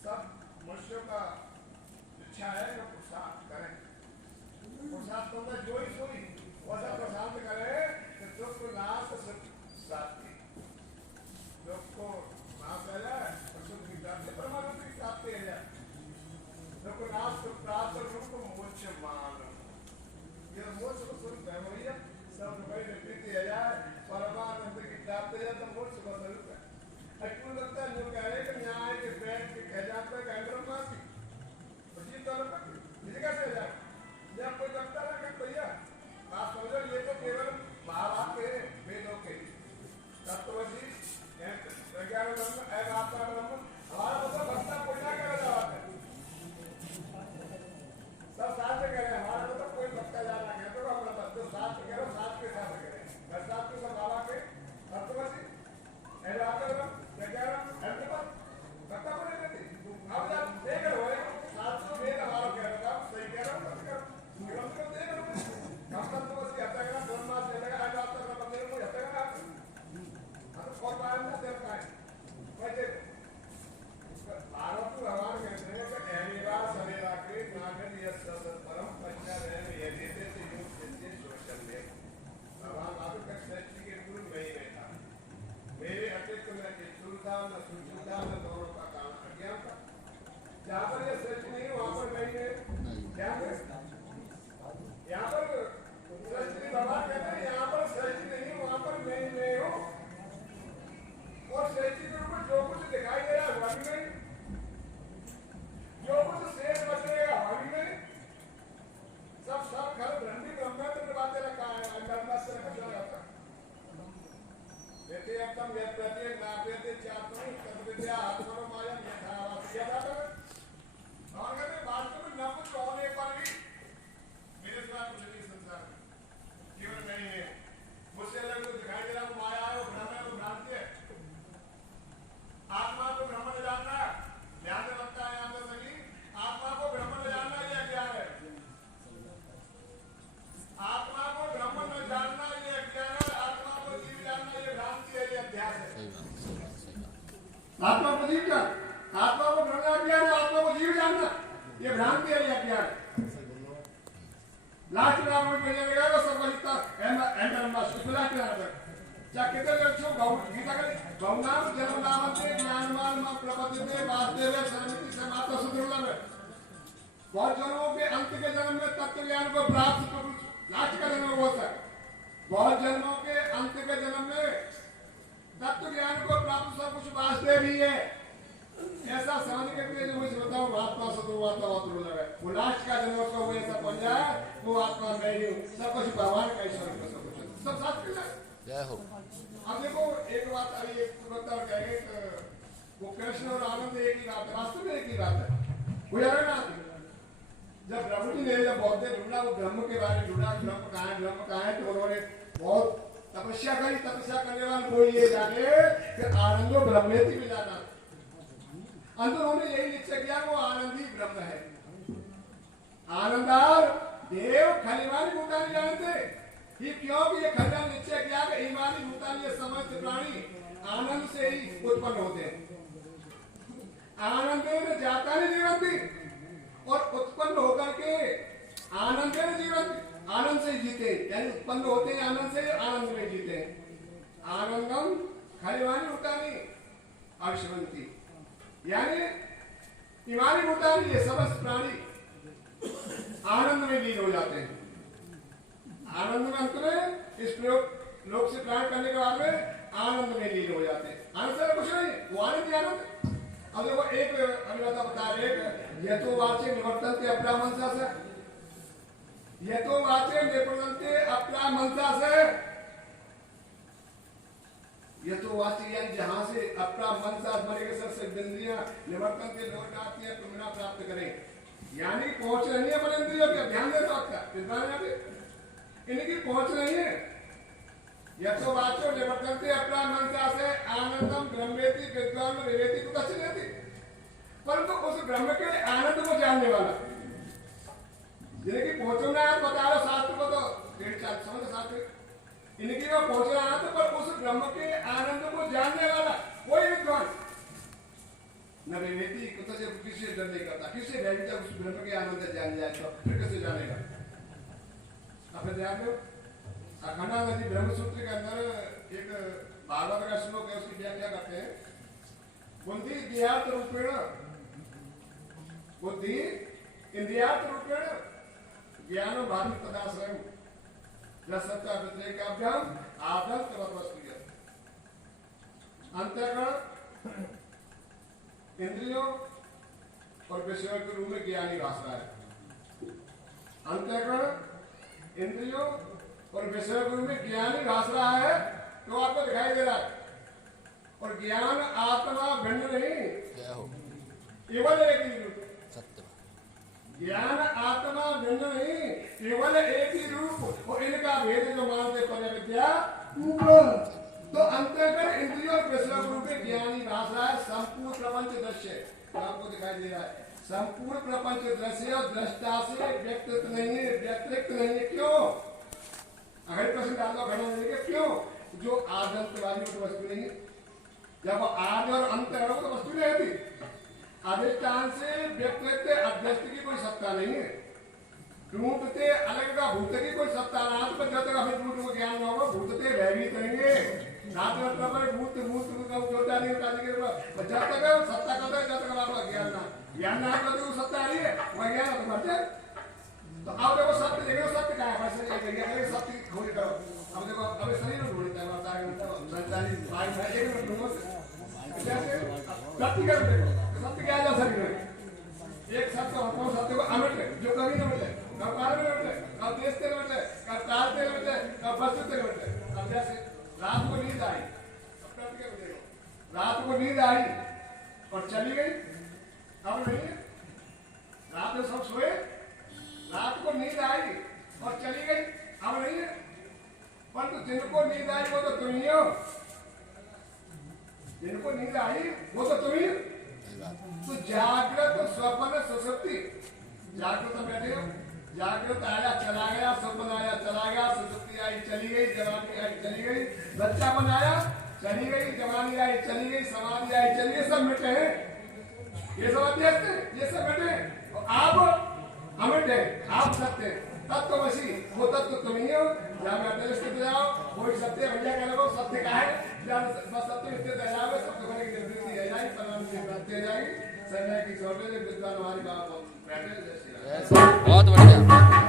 सब मनुष्यों का इच्छा है कि पुरुषार्थ करें। पुरुषार्थ होता जो ही सोई वैसा पुरुषार्थ करे कि जो को नाश प्राप्ति, जो को नाश है और सुख की प्राप्ति परमात्मा की प्राप्ति है, जो को नाश प्राप्त रूप मोक्ष मान, ये मोक्ष को स्वरूप है वही है। सब भाई प्रीति है जाए परमानंद की प्राप्ति है तो मोक्ष का स्वरूप है। अक्यूल लगता है लोग कह रहे हैं कि न्याय के बैठ के कह जाता है कि ब्रह्मासी जी तो कैसे हो जाए जब कोई लगता है कि भैया आप समझो ये तो केवल महाभारत के वेदों के तत्वजी प्रज्ञान ब्रह्म आपका ब्रह्म हमारा मतलब भक्ता कोई ना कर रहा है। सब साथ में कह रहे हैं हमारा मतलब कोई भक्ता जा रहा है तो हमारा जो साथ में कह रहे हो साथ के साथ कह रहे हैं साथ के सब बाबा के तत्वजी आपका ब्रह्म प्रज्ञान भक्ता को नहीं देती अब जब देख रहे हो साथ में वेद हमारा कह रहा था सही कह रहा हूँ जहाँ पर ये सच नहीं वहाँ पर नहीं है क्या है यहाँ पर सच नहीं भगवान कहते हैं यहाँ पर सच नहीं वहाँ पर मैं नहीं हूँ और सच के रूप में जो कुछ दिखाई दे रहा है वही नहीं, जो कुछ शेष बचेगा वही नहीं, सब घर ब्रह्मी ब्रह्मांड बातें रखा है अंदर से बचा जाता है। यदि एकदम यद प्रत्येक नाप्यते चातुर तद्विद्या आत्मनो माया यथावासी यथा और कहते वास्तव में न कुछ होने पर भी मेरे सिवा कुछ नहीं संसार में केवल नहीं है। मुझसे अलग कुछ दिखाई दे रहा वो माया है वो भ्रम है वो भ्रांति है। आत्मा को ब्रह्म न जानना ध्यान से लगता है यहाँ पर सभी आत्मा को ब्रह्म न जानना ये अज्ञान है। आत्मा को ब्रह्म न जानना ये अज्ञान है। आत्मा को जीव जानना ये भ्रांति है ये अध्यास है। आत्मा को जीव जान आत्मा को ब्रह्म ज्ञान है आत्मा को जीव जानना ये भ्रांति है ये अज्ञान है। लास्ट में आपको पहले लगाएगा सब लिखता एंटर मास उसमें क्या आता है क्या कितने लक्ष्यों गीता का गौनाम जन्म नामते ज्ञानमान मां प्रपद्यते वासुदेव सर्वमिति समाप्त सुदृढ़ है। बहुत जनों के अंत के जन्म में तत्व ज्ञान को प्राप्त लास्ट का जन्म होता है। बहुत जन्मों के अंत के जन्म में तत्व ज्ञान को प्राप्त सब कुछ वासुदेव ही है ऐसा समझ के जो मुझे बताओ आत्मा सदुवाता लगा वो लास्ट का जन्म को वो ऐसा बन जाए वो आत्मा नहीं हूँ सब कुछ भगवान का ईश्वर का सब कुछ सब साथ में जय हो। अब देखो एक बात आई एक बताओ कहेंगे वो कृष्ण और आनंद एक ही बात है वास्तव में एक ही बात है वो यार ना जब प्रभु जी ने जब बौद्ध ढूंढा वो ब्रह्म के बारे में ढूंढा ब्रह्म कहाँ है तो उन्होंने बहुत तपस्या करी। तपस्या करने वाले कोई ये जाने कि आनंदो ब्रह्मेति में जाना अंदर उन्होंने यही निश्चय किया वो आनंदी ब्रह्म है। आनंदार देव खलिवानी भूतानी जानते ये क्यों कि ये खलिवान निश्चय किया कि ईमानी भूतानी ये समस्त प्राणी आनंद से ही उत्पन्न होते हैं। आनंद में जाता नहीं जीवन और उत्पन्न होकर के आनंद में जीवन आनंद से जीते यानी उत्पन्न होते हैं आनंद से आनंद में जीते हैं। आनंदम खलिवानी भूतानी अविश्वंती यानी ईमानी भूतानी ये समस्त प्राणी आनंद में लीन हो जाते हैं। आनंद में अंत में इस प्रयोग लोक से प्राण करने के बाद में आनंद में लीन हो जाते हैं। आनंद से कुछ नहीं, वो आनंद ही आनंद। अब देखो एक अभिनेता बता रहे हैं यथो वाचे निवर्तन्ते अपरा मनसा से, यथो वाचे निवर्तन्ते अपरा मनसा से, यथो वाचे यानी जहां से अपरा मनसा मरे के सर से इंद्रियां निवर्तन्ते लौट आती है प्रमिना प्राप्त करें, यानी पहुंच रही है अपने इंद्रियों के। ध्यान देना आपका विद्वान इनकी पहुंच नहीं है। यथो वाचो निवर्तन्ते अपरा मनसा से आनंदम ब्रह्मेति विद्वान विवेति कुछ नहीं, परंतु उस ब्रह्म के आनंद को जानने वाला जिनकी पहुंचना है बता रहे शास्त्र को तो 1.5 समझ शास्त्र इनकी वो पहुंचना है, तो पर उस ब्रह्म के आनंद को जानने वाला कोई विद्वान न विवेति कुछ से किसी डर नहीं करता, किसी व्यक्ति उस ब्रह्म के आनंद जान जाए तो फिर कैसे जानेगा। अब ध्यान दो अखंडानंद ब्रह्म सूत्र के अंदर एक भागवत का श्लोक है, उसकी व्याख्या करते हैं। बुद्धि इंद्रियार्थ रूपेण, बुद्धि इंद्रियार्थ रूपेण ज्ञानो भावी तदाश्रयम् रसत्ता व्यतिरेकाभ्याम आदर्शवत् वस्तुयः। अंतःकरण इंद्रियों और विषयों के रूप में ज्ञानी भाष रहा है। अंतःकरण इंद्रियों और विषय गुरु में ज्ञानी भाष रहा है तो आपको दिखाई दे रहा है। और ज्ञान आत्मा भिन्न नहीं, केवल एक ही रूप। ज्ञान आत्मा भिन्न नहीं, केवल एक ही रूप। और इनका भेद जो मानते पर विद्या तो अंतःकरण इंद्रियों और विषय गुरु में ज्ञानी भाष रहा है। संपूर्ण प्रपंच दृश्य आपको दिखाई दे रहा है। संपूर्ण प्रपंच दृश्य और दृष्टा से व्यक्तित्व नहीं है, व्यतिरिक्त नहीं है। क्यों? अगर प्रश्न डाल दो घटना देंगे क्यों? जो आदंतवादी तो वस्तु नहीं है, जब आदि और अंत है तो वस्तु नहीं होती। अधिष्ठान से व्यक्तित्व अध्यस्त की कोई सत्ता नहीं है। टूटते अलग का भूत की कोई सत्ता ना, तो जब तक हमें टूट को ज्ञान ना होगा भूतते भयभीत रहेंगे। भूत भूत का जोता नहीं होता, जब तक सत्ता करता है जब तक आपका ज्ञान ना तो सत्ता आ रही है वह ज्ञान तो मरते। तो अब देखो सत्य देखो, सत्य क्या है वैसे सत्य खोज करो। अब देखो अभी शरीर में ढूंढता है सत्य कर देखो सत्य क्या है शरीर में। एक सत्य होता सत्य को अमिट जो कभी न मिटे, कब काल में मिटे, कब देश से मिटे, कब काल से मिटे, कब वस्तु से मिटे। अब जैसे रात को नींद आई, रात को नींद आई और चली गई, अब नहीं है। रात में सब सोए, रात को नींद आई और चली गई, अब नहीं है। परंतु जिनको नींद आई वो तो तुम ही हो, जिनको नींद आई वो तो तुम ही हो। तो जागृत स्वप्न सुषुप्ति, जागृत में बैठे हो, जागृत आया चला गया, स्वप्न आया चला गया, सुषुप्ति आई चली गई, जवानी आई चली गई, बच्चा बनाया चली गई, जवानी आई चली गई, समाधि आई चली गई, सब मिटे हैं। ये सब अध्यस्त है, ये सब मिटे हैं। और आप अमिट है, आप सत्य है। तत्वमसि वो तत्व तुम ही हो। जहाँ मैं अत्यस्त जाओ कोई सत्य भैया कह लो सत्य का है, सत्य स्थित है जाओगे सत्य होने की निर्वृत्ति है जाएगी, परिणाम की प्राप्ति हो जाएगी। संजय की चौबे विद्वान हमारी बात बैठे। बहुत बढ़िया।